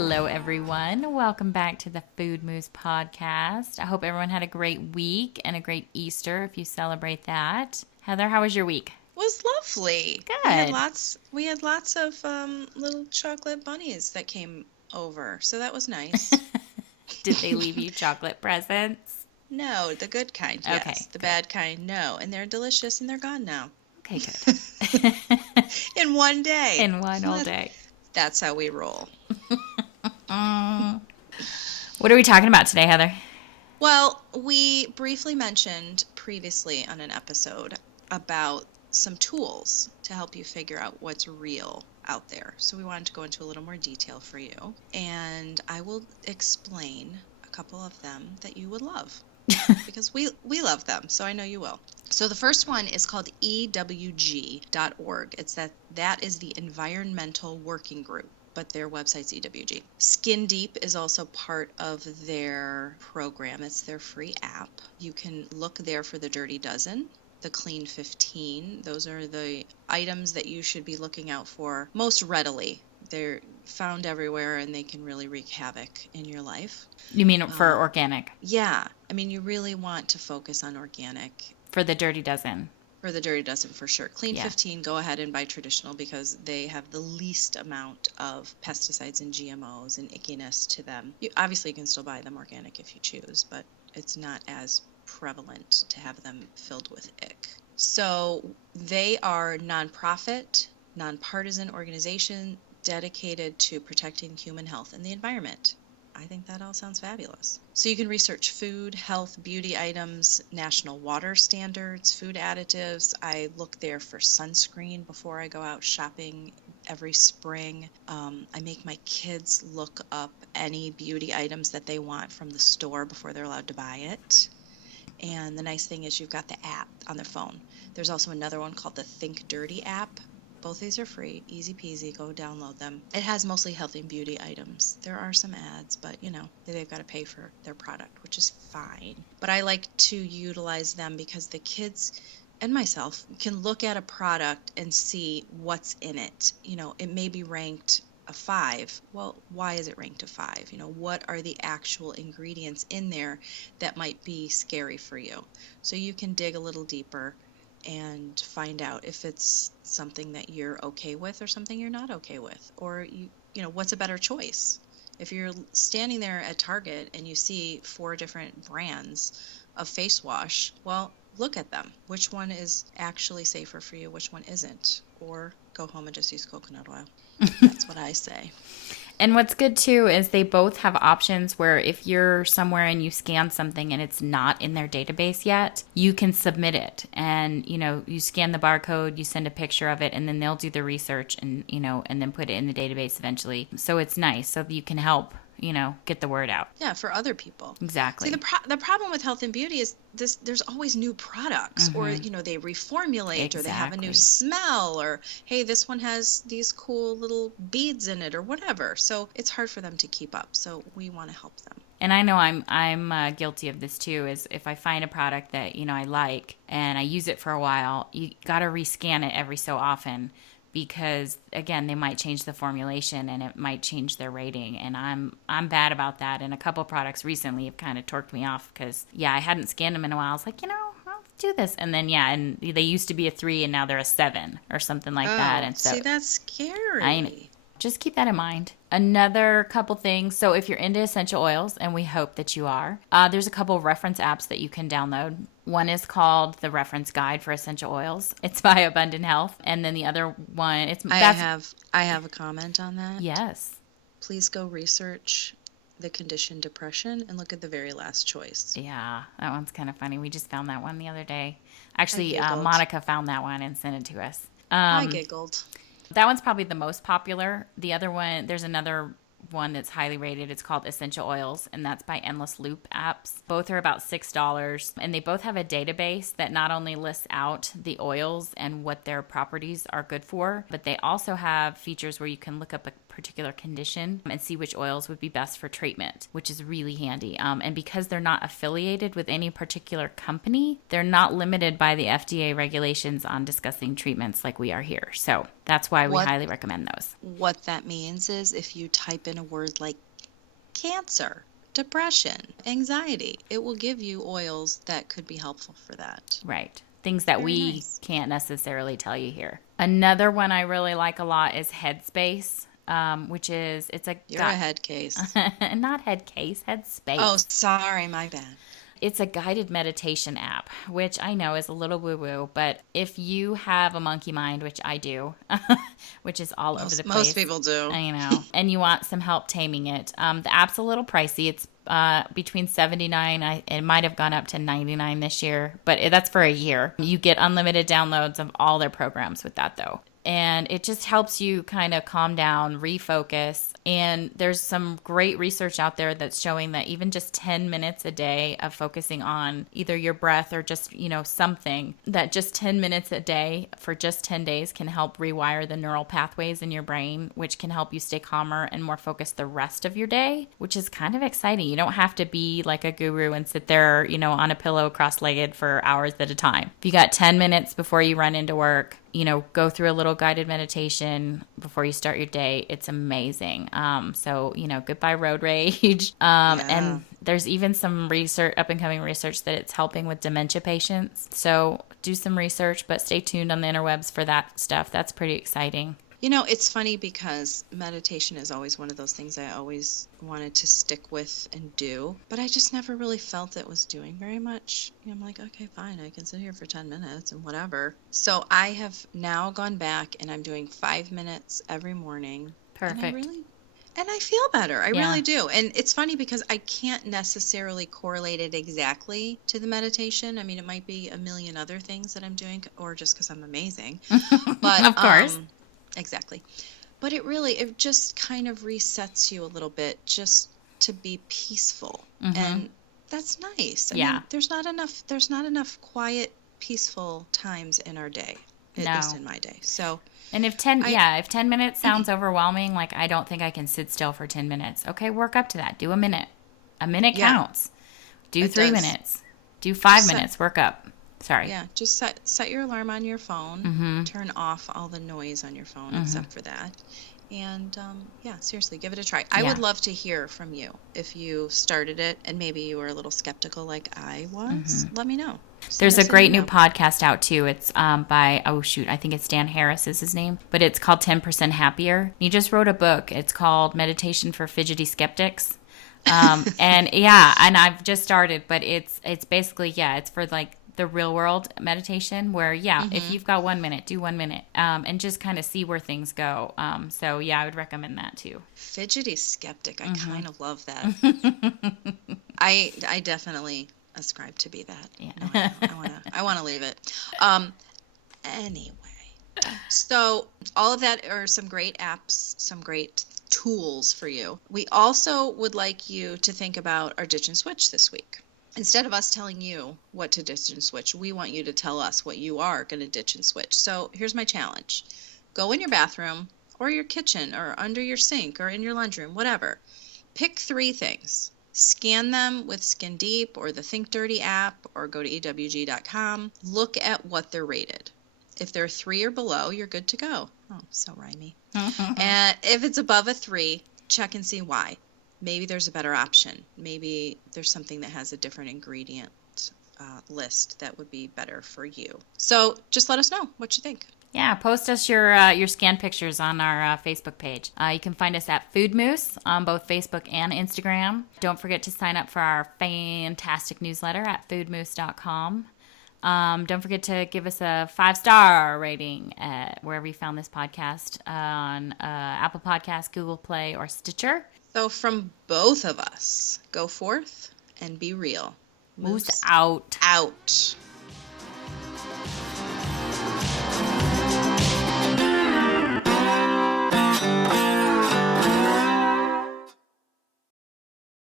Hello, everyone. Welcome back to the Food Moose podcast. I hope everyone had a great week and a great Easter if you celebrate that. Heather, how was your week? Was lovely. Good. We had lots of little chocolate bunnies that came over, so that was nice. Did they leave you chocolate presents? No, the good kind, yes. Okay, The good. bad kind, no. And they're delicious and they're gone now. Okay, good. In one day. In one whole day. That's how we roll. What are we talking about today, Heather? Well, we briefly mentioned previously on an episode about some tools to help you figure out what's real out there. So we wanted to go into a little more detail for you. And I will explain a couple of them that you would love because we love them. So I know you will. So the first one is called EWG.org. That is the Environmental Working Group, but their website's EWG. Skin Deep is also part of their program. It's their free app. You can look there for the Dirty Dozen, the Clean 15. Those are the items that you should be looking out for most readily. They're found everywhere and they can really wreak havoc in your life. You mean for organic? Yeah. I mean, you really want to focus on organic. For the Dirty Dozen. For the Dirty Dozen, for sure. Clean Yeah. 15, go ahead and buy traditional because they have the least amount of pesticides and GMOs and ickiness to them. Obviously, you can still buy them organic if you choose, but it's not as prevalent to have them filled with ick. So they are nonprofit, nonpartisan organization dedicated to protecting human health and the environment. I think that all sounds fabulous. So you can research food, health, beauty items, national water standards, food additives. I look there for sunscreen before I go out shopping every spring. I make my kids look up any beauty items that they want from the store before they're allowed to buy it. And the nice thing is you've got the app on their phone. There's also another one called the Think Dirty app. Both these are free, easy peasy, go download them. It has mostly health and beauty items. There are some ads, but they've got to pay for their product, which is fine. But I like to utilize them because the kids and myself can look at a product and see what's in it. It may be ranked a 5. Well, why is it ranked a 5? What are the actual ingredients in there that might be scary for you? So you can dig a little deeper and find out if it's something that you're okay with or something you're not okay with, or what's a better choice. If you're standing there at Target and you see 4 different brands of face wash, well, look at them. Which one is actually safer for you? Which one isn't? Or go home and just use coconut oil. That's what I say. And what's good too is they both have options where if you're somewhere and you scan something and it's not in their database yet, you can submit it. And, you scan the barcode, you send a picture of it, and then they'll do the research and then put it in the database eventually. So it's nice. So you can help, get the word out. Yeah, for other people. Exactly. See, the problem with health and beauty is there's always new products, or they reformulate, or they have a new smell, or hey, this one has these cool little beads in it, or whatever. So it's hard for them to keep up. So we want to help them. And I know I'm guilty of this too. Is if I find a product that I like and I use it for a while, you got to rescan it every so often. Because again, they might change the formulation and it might change their rating, and I'm bad about that. And a couple products recently have kind of torqued me off because I hadn't scanned them in a while. I was like, I'll do this, and then and they used to be a 3 and now they're a 7 or something like that. And so see, that's scary. I know. Just keep that in mind. Another couple things. So if you're into essential oils, and we hope that you are, there's a couple of reference apps that you can download. One is called the Reference Guide for Essential Oils. It's by Abundant Health. And then the other one, I have a comment on that. Yes. Please go research the condition depression and look at the very last choice. Yeah, that one's kind of funny. We just found that one the other day. Actually, I Monica found that one and sent it to us. I giggled. That one's probably the most popular. The other one, there's another one that's highly rated. It's called Essential Oils, and that's by Endless Loop apps. Both are about $6, and they both have a database that not only lists out the oils and what their properties are good for, but they also have features where you can look up a particular condition and see which oils would be best for treatment, which is really handy. And because they're not affiliated with any particular company, they're not limited by the FDA regulations on discussing treatments like we are here. So that's why we highly recommend those. What that means is if you type in a word like cancer, depression, anxiety, it will give you oils that could be helpful for that. Right. Things that we can't necessarily tell you here. Another one I really like a lot is Headspace, which is, You're a head case. Not head case, Headspace. Oh, sorry, my bad. It's a guided meditation app, which I know is a little woo-woo, but if you have a monkey mind, which I do, which is all over the place. Most people do. I know. And you want some help taming it. The app's a little pricey. It's between $79. It might have gone up to $99 this year, but that's for a year. You get unlimited downloads of all their programs with that, though. And it just helps you kind of calm down, refocus. And there's some great research out there that's showing that even just 10 minutes a day of focusing on either your breath or just, something, that just 10 minutes a day for just 10 days can help rewire the neural pathways in your brain, which can help you stay calmer and more focused the rest of your day, which is kind of exciting. You don't have to be like a guru and sit there, on a pillow cross-legged for hours at a time. If you got 10 minutes before you run into work, go through a little guided meditation before you start your day. It's amazing. So, goodbye road rage. And there's even some research, up and coming research that it's helping with dementia patients. So do some research, but stay tuned on the interwebs for that stuff. That's pretty exciting. It's funny because meditation is always one of those things I always wanted to stick with and do, but I just never really felt it was doing very much. I'm like, okay, fine, I can sit here for 10 minutes and whatever. So I have now gone back and I'm doing 5 minutes every morning. Perfect. And I feel better. I really do. And it's funny because I can't necessarily correlate it exactly to the meditation. I mean, it might be a million other things that I'm doing, or just because I'm amazing. But of course. Exactly. But it just kind of resets you a little bit just to be peaceful. Mm-hmm. And that's nice. I mean, there's not enough quiet, peaceful times in our day, at least in my day. So, and if 10 minutes sounds overwhelming, like I don't think I can sit still for 10 minutes. Okay, work up to that. Do a minute. A minute counts. Do 3 minutes. Do 5 minutes. Work up. Sorry. Yeah, just set your alarm on your phone. Mm-hmm. Turn off all the noise on your phone except for that. And seriously, give it a try. I would love to hear from you if you started it and maybe you were a little skeptical like I was. Mm-hmm. Let me know. There's a great new podcast out too. It's by, I think it's Dan Harris is his name, but it's called 10% Happier. He just wrote a book. It's called Meditation for Fidgety Skeptics. And I've just started, but it's basically, it's for like the real world meditation where, if you've got 1 minute, do 1 minute, and just kind of see where things go. So I would recommend that too. Fidgety skeptic. I kind of love that. I definitely ascribe to be that. Yeah. No, I want to leave it. Anyway, so all of that are some great apps, some great tools for you. We also would like you to think about our ditch and switch this week. Instead of us telling you what to ditch and switch, we want you to tell us what you are going to ditch and switch. So here's my challenge. Go in your bathroom or your kitchen or under your sink or in your lunchroom, whatever. Pick 3 things. Scan them with Skin Deep or the Think Dirty app or go to ewg.com. Look at what they're rated. If they're 3 or below, you're good to go. Oh, so rhymey. And if it's above a 3, check and see why. Maybe there's a better option. Maybe there's something that has a different ingredient list that would be better for you. So just let us know what you think. Yeah, post us your scan pictures on our Facebook page. You can find us at Food Moose on both Facebook and Instagram. Don't forget to sign up for our fantastic newsletter at foodmoose.com. Don't forget to give us a 5-star rating at wherever you found this podcast on Apple Podcasts, Google Play, or Stitcher. So from both of us, go forth and be real. Moose out. Out.